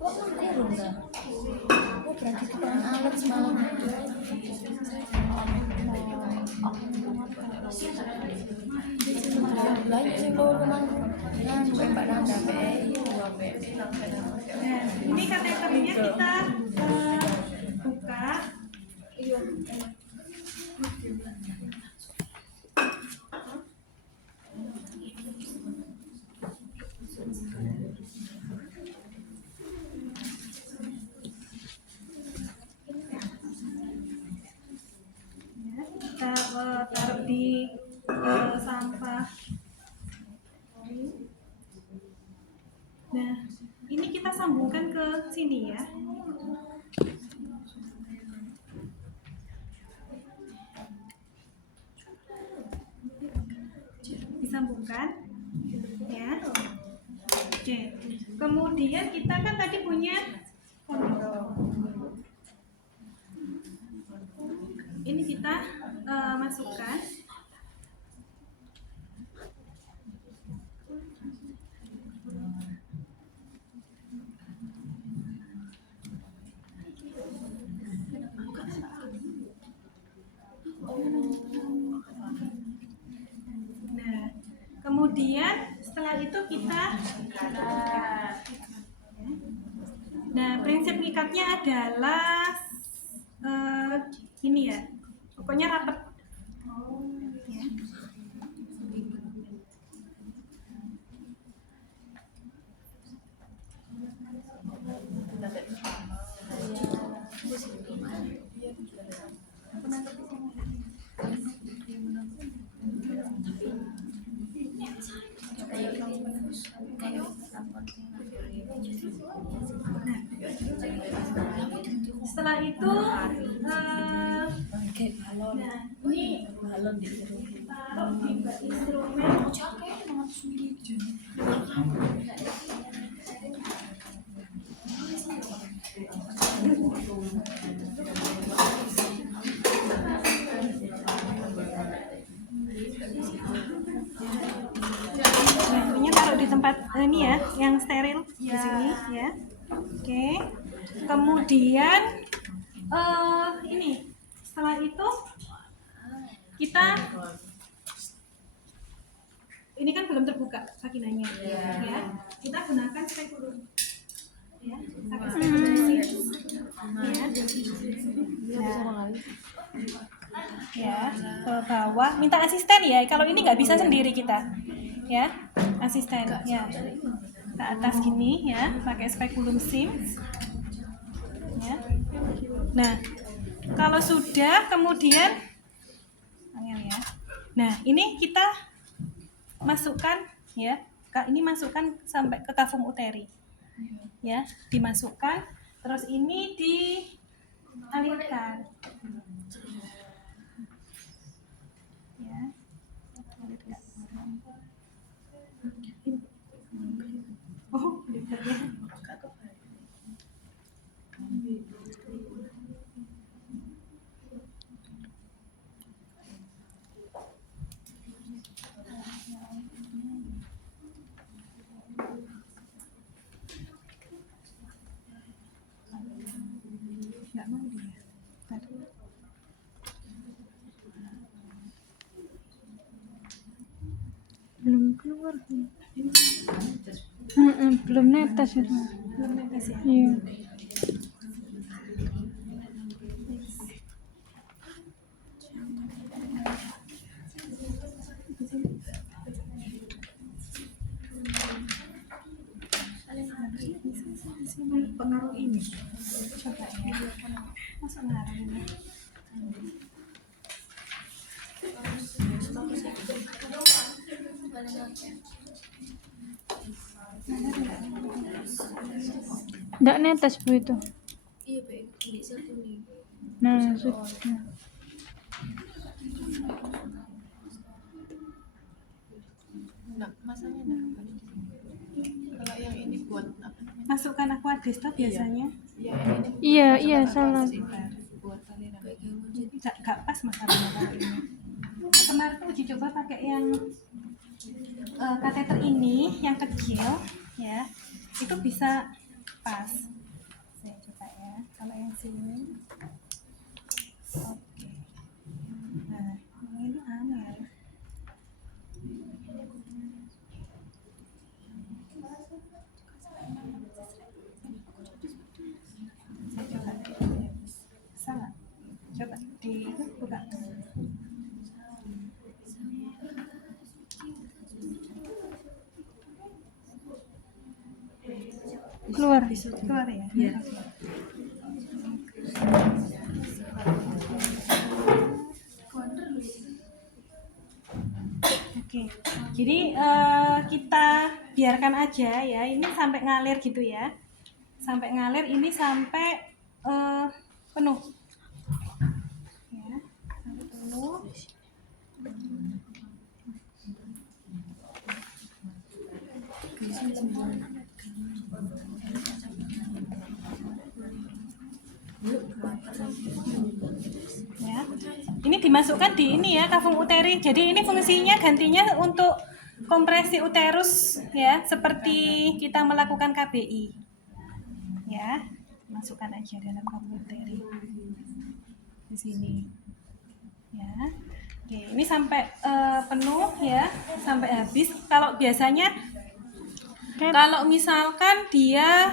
Oh berarti tukang alat semalam. Lain sih loro mang. Mbak Nanda Ini kateternya kita buka. Kita taruh di sampah. Nah, ini kita sambungkan ke sini ya. Disambungkan ya. Oke. Kemudian kita kan tadi punya ini kita masukkan. Nah, kemudian setelah itu kita prinsip ngikatnya adalah ini ya, pokoknya rapat ya. Setelah itu ini taruh di instrumen. Nah, ini taruh di tempat ini ya, yang steril di sini ya. Oke. Kemudian ini setelah itu kita ini kan belum terbuka vaginanya ya. Kita gunakan spekulum ya, pakai spekulum ya, ke bawah. Minta asisten ya, kalau ini nggak bisa sendiri kita ya, asisten ya, ke atas gini ya, pakai spekulum sims ya. Nah, kalau sudah kemudian ya. Nah, ini kita masukkan ya. Ini masukkan sampai ke kavum uteri. Ya, dimasukkan, terus ini dialirkan. Ya. Alirkan. Oh, ya. Nggak mau dia. Belum keluar. Belum netes itu. Belum netes ya? Iya. Nggak netes Bu itu. Iya, Pak. Bisa kuning. Nah, sudah. Nah, masanya nah. Kalau yang ini buat apa namanya? Masukkan aqua desktop biasanya. Ya, yang ini Iya, masukkan iya, aqua salah. desktop buat aliran. Gak pas masalahnya kali ini. Kemarin tuh uji coba pakai yang kateter ini yang kecil ya, itu bisa pas. Saya coba ya, kalau yang sini oke. Nah ini aneh. Saya coba bisa nggak? Coba dibuka. Keluar. Keluar ya? Iya. Oke, jadi kita biarkan aja ya, ini sampai ngalir gitu ya, sampai ngalir ini sampai penuh, ya, sampai penuh. Ya, ini dimasukkan di ini ya, kavum uteri. Jadi ini fungsinya gantinya untuk kompresi uterus ya, seperti kita melakukan KBI. Ya, masukkan aja dalam kavum uteri di sini. Ya, oke, ini sampai penuh ya, sampai habis. Kalau biasanya kalau misalkan dia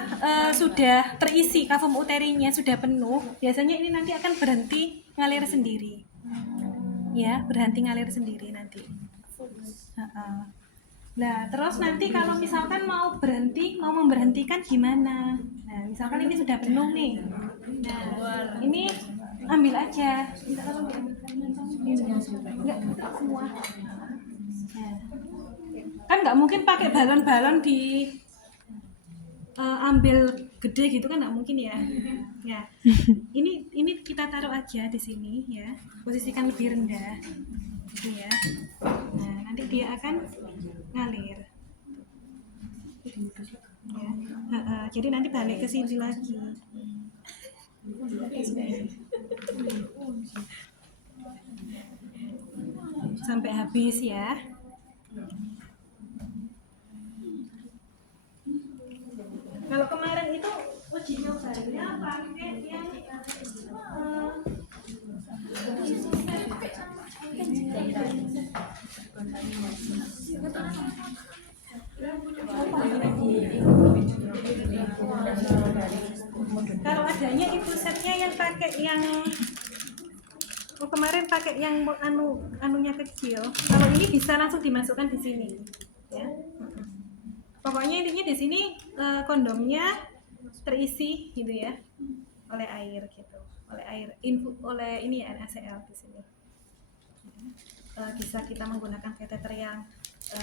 sudah terisi kavum uterinya sudah penuh, biasanya ini nanti akan berhenti ngalir sendiri. Ya, berhenti ngalir sendiri nanti. Nah, terus nanti kalau misalkan mau memberhentikan gimana? Nah, misalkan ini sudah penuh nih. Nah, ini ambil aja. Enggak semua. Nah, kan nggak mungkin pakai balon-balon di ambil gede gitu kan, nggak mungkin ya. Ya, ini kita taruh aja di sini ya, posisikan lebih rendah gitu ya. Nah, nanti dia akan ngalir ya. Jadi nanti balik ke sini lagi sampai habis ya. Kalau kemarin itu uji cobanya pakai yang kalau adanya infusetnya yang pakai yang kemarin pakai yang anunya kecil. Kalau ini bisa langsung dimasukkan di sini ya. Pokoknya intinya di sini kondomnya terisi gitu ya oleh air gitu, oleh ini ya NaCl di sini. Bisa kita menggunakan kateter yang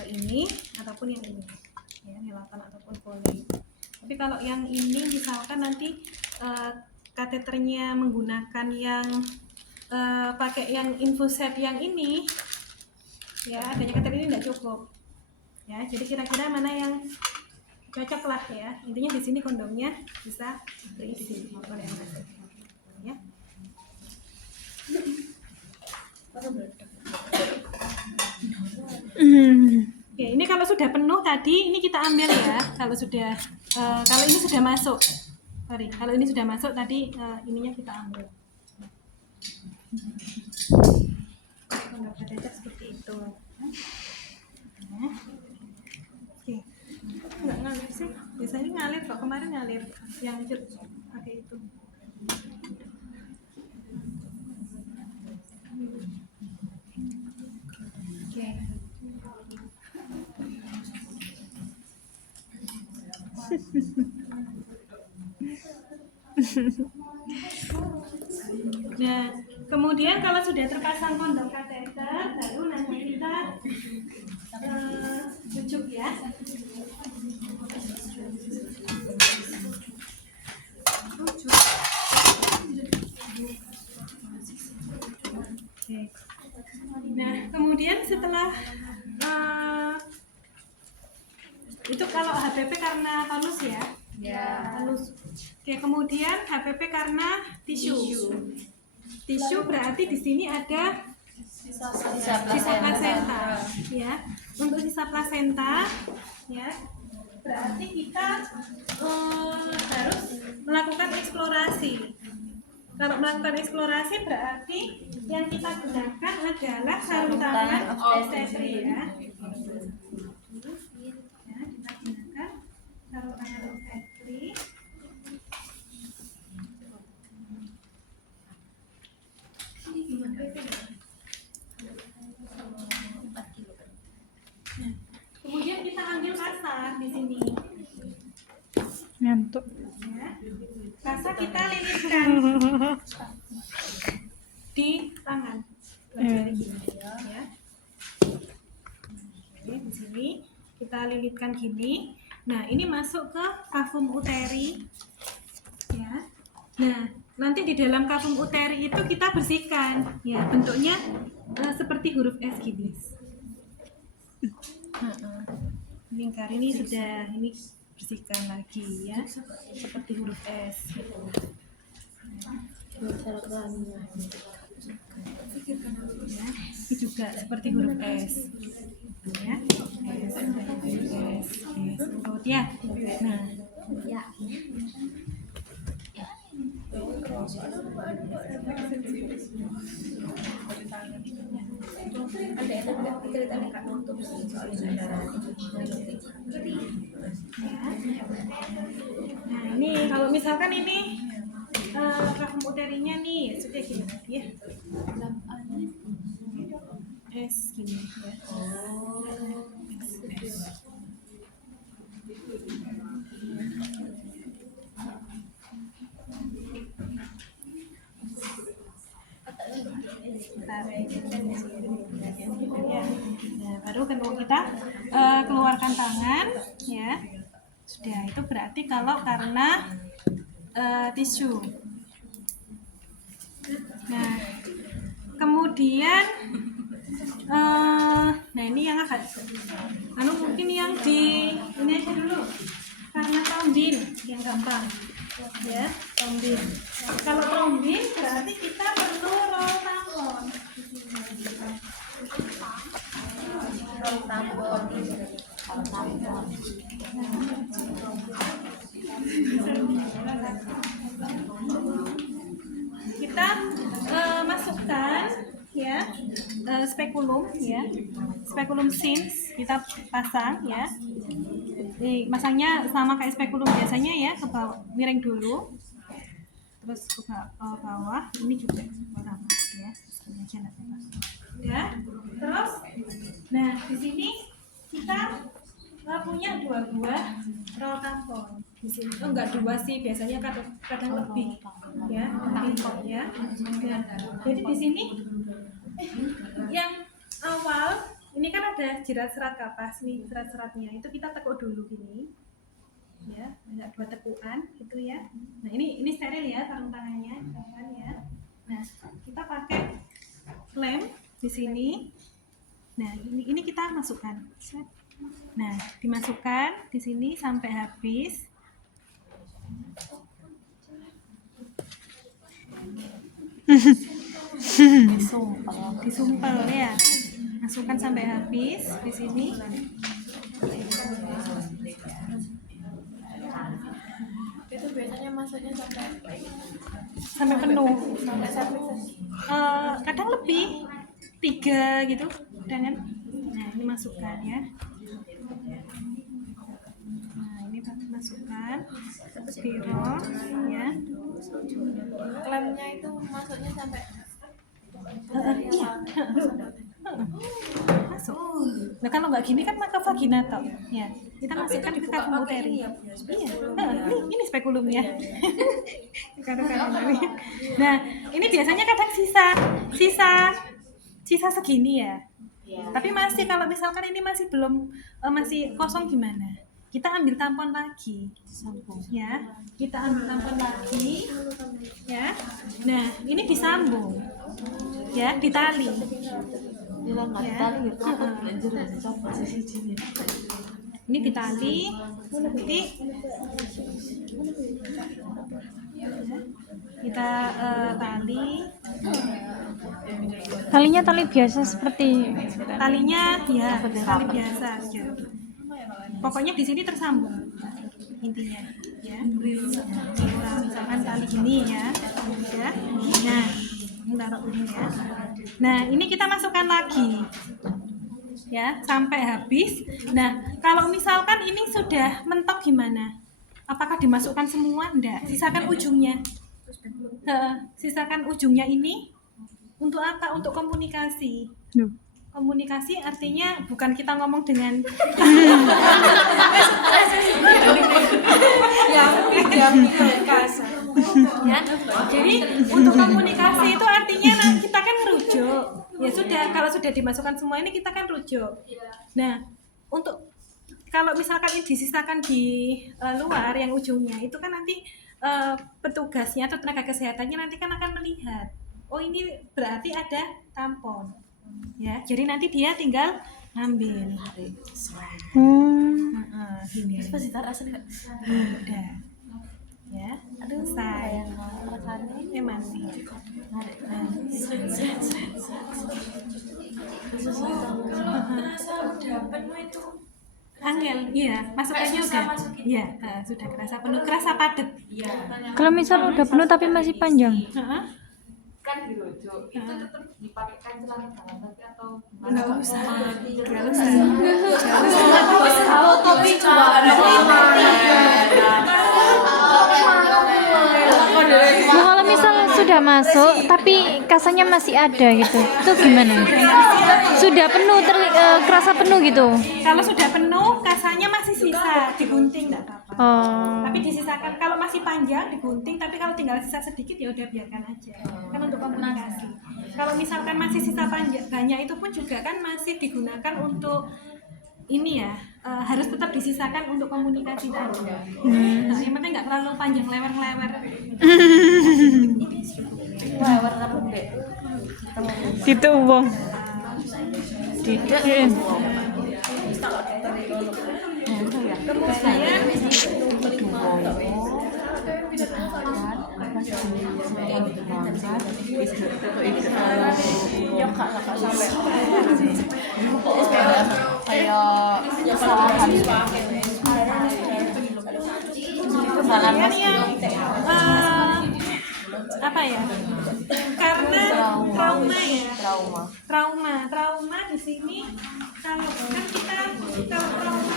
ini ataupun yang ini ya, Nilatan ataupun Foley. Tapi kalau yang ini misalkan nanti kateternya menggunakan yang pakai yang infuset yang ini ya, adanya kateter ini tidak cukup ya. Jadi kira-kira mana yang cocok lah ya, intinya di sini kondomnya bisa terisi oleh NaCl ya. Oke, ini kalau sudah penuh tadi, ini kita ambil ya. Kalau sudah, kalau ini sudah masuk, kalau ini sudah masuk tadi, ininya kita ambil. Kondom kateter seperti itu. Nah. Oke, nggak ngalir sih. Biasanya ngalir kok, kemarin ngalir yang pakai itu. Oke. Nah, kemudian kalau sudah terpasang kondom kateter, baru nanti kita bujuk ya. Oke. Nah, kemudian setelah itu kalau HPP karena tonus ya. Tonus. Oke, kemudian HPP karena tisu. Tisu berarti di sini ada sisa plasenta, ya. Untuk sisa plasenta, ya, berarti kita harus melakukan eksplorasi. Kalau melakukan eksplorasi berarti yang kita gunakan adalah sarung tangan obstetri, ya. Ya, kita gunakan sarung tangan obstetri. Kemudian kita ambil kasar di sini. Ngantuk. Ya. Kasar kita lilitkan di tangan. Ya. Oke, di sini kita lilitkan gini. Nah, ini masuk ke kavum uteri. Ya. Nah, nanti di dalam kavum uteri itu kita bersihkan. Ya, bentuknya seperti huruf S gini. Lingkar ini sudah ini bersihkan lagi ya, seperti huruf S. Ya, ini juga seperti huruf S. Ya, S, S, S. Ya. Nah, nah ini kalau misalkan ini kavum uterinya nih sudah gini ya, S gini ya. Nah, baru kita keluarkan tangan ya. Sudah, itu berarti kalau karena tisu. Nah, kemudian nah ini yang agak mungkin yang di ini aja dulu karena trombin yang gampang ya, trombin. Kalau trombin berarti kita perlu roll tampon. Kita masukkan ya spekulum ya, spekulum sims kita pasang ya. Masangnya sama kayak spekulum biasanya ya, ke bawah, miring dulu, terus ke bawah. Ini juga sama ya, ya. Terus, nah di sini kita punya dua buah roll tampon di sini. Oh enggak, dua sih biasanya, kadang lebih ya, lebih ya. Nah, jadi di sini yang awal ini kan ada jerat serat kapas nih, serat-seratnya itu kita tekuk dulu gini ya, ada 2 tekukan gitu ya. Nah ini steril ya sarung tangannya ya. Nah kita pakai lem di sini. Nah ini kita masukkan. Nah dimasukkan di sini sampai habis. Disumpel ya, masukkan sampai habis di sini. Itu biasanya masuknya Sampai penuh. sampai Kadang lebih 3 gitu, dengan. Nah ini masukkan ya. Nah ini masukkan di roll ya. lemnya itu masuknya sampai Iya. Masuk. Nah kalau nggak gini kan maka vagina toh. Ya. Kita masukkan ke kavum uteri. Iya. Ini spekulumnya. Nah ini biasanya kadang sisa segini ya. Tapi masih, kalau misalkan ini masih belum masih kosong gimana? kita ambil tampon lagi. Ya, kita ambil tampon lagi. Ya. Nah, ini disambung. Ya, ditali. Ya. Ini ditali, nanti kita tali. Talinya tali biasa seperti Talinya ya tali biasa aja. Pokoknya di sini tersambung intinya ya. Kita misalkan tali gini ya. Ya. Nah, ini taruh dulu ya. Nah, ini kita masukkan lagi. Ya, sampai habis. Nah, kalau misalkan ini sudah mentok gimana? Apakah dimasukkan semua? Enggak, sisakan ujungnya. Sisakan ujungnya ini untuk apa? Untuk komunikasi. Loh. Komunikasi artinya bukan kita ngomong dengan ya. Jadi untuk komunikasi itu artinya kita kan merujuk. Ya sudah, kalau sudah dimasukkan semua ini kita kan rujuk. Nah, untuk kalau misalkan ini disisakan di luar yang ujungnya itu kan nanti petugasnya atau tenaga kesehatannya nanti kan akan melihat, oh ini berarti ada tampon. Ya, jadi nanti dia tinggal ngambil. Gini. Udah. Ya, selesai. Memang nih. Angel, iya, masukannya udah. Iya, sudah kerasa penuh, kerasa padat. kalau misal udah penuh tapi masih panjang. Kan dirujuk itu tetap dipakaikan celana dalam nanti atau Nggak usah. kalau topi juga ada Nah, kalau misal sudah masuk tapi kasanya masih ada gitu, itu gimana? Sudah penuh, kerasa penuh gitu. Kalau sudah penuh, kasanya masih sisa, digunting nggak apa-apa. Oh. Tapi disisakan kalau masih panjang digunting, tapi kalau tinggal sisa sedikit ya udah biarkan aja. Kan untuk komunikasi. Kalau misalkan masih sisa panjang banyak itu pun juga kan masih digunakan untuk ini ya, harus tetap disisakan untuk komunikasi tadi. Nah, yang penting nggak terlalu panjang lewer-lewer. Gitu, Bang. Kemudian kemudian yang apa ya, karena trauma ya, trauma di sini kalau trauma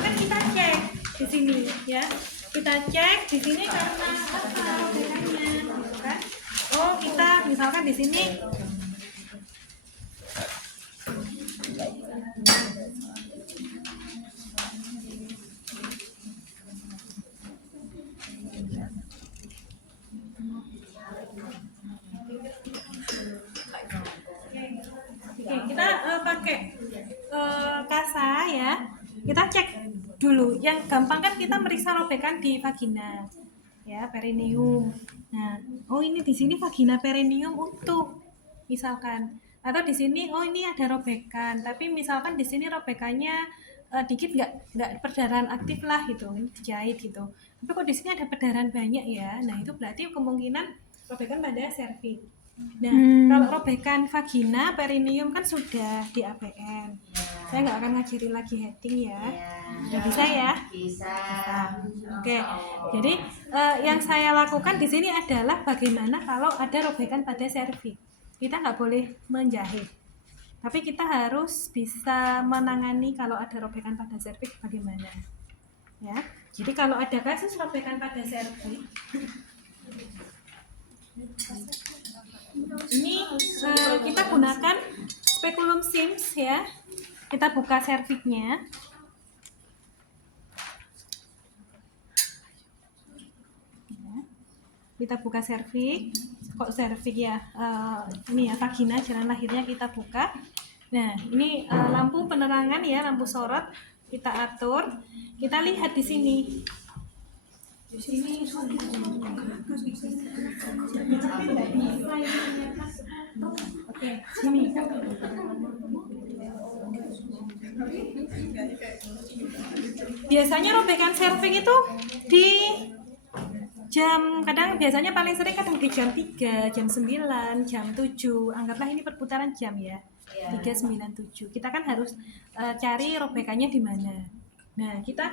kan kita cek di sini ya, kita cek di sini karena apa robekannya gitu kan. Oh, kita misalkan di sini kita pakai kasa ya, kita cek dulu. Yang gampang kan kita meriksa robekan di vagina ya, perineum. Nah, oh ini di sini vagina perineum utuh misalkan, atau di sini oh ini ada robekan, tapi misalkan di sini robekannya dikit, nggak perdarahan aktif lah gitu, ini dijahit gitu. Tapi kok di sini ada perdarahan banyak ya, nah itu berarti kemungkinan robekan pada serviks. Nah, kalau robekan vagina, perineum kan sudah di APN. Saya nggak akan ngajarin lagi heading ya. Nggak bisa ya? bisa. Oke. Jadi yang saya lakukan di sini adalah bagaimana kalau ada robekan pada serviks. Kita nggak boleh menjahit. Tapi kita harus bisa menangani kalau ada robekan pada serviks bagaimana. Ya. Jadi kalau ada kasus robekan pada serviks, ini kita gunakan speculum sims ya. Kita buka serviksnya. Kita buka serviks. Kok serviks ya? Ini ya vagina, jalan lahirnya kita buka. Nah, ini lampu penerangan ya, lampu sorot. kita atur, kita lihat di sini. Di sini oke, sini. Biasanya robekan serving itu di jam, kadang biasanya paling sering kadang di jam 3, jam 9, jam 7. Anggaplah ini perputaran jam ya. 3, 9, 7. Kita kan harus cari robekannya di mana. Nah, kita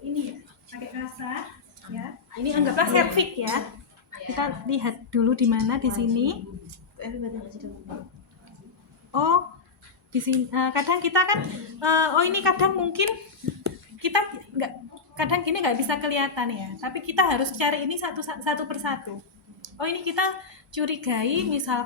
ini ya, pakai kasar ya. Ini anggaplah servik ya. Kita lihat dulu di mana di sini. Oh, di sini kadang kita kan oh ini kadang mungkin kita kadang gini nggak bisa kelihatan ya, tapi kita harus cari ini satu persatu. Oh ini kita curigai misal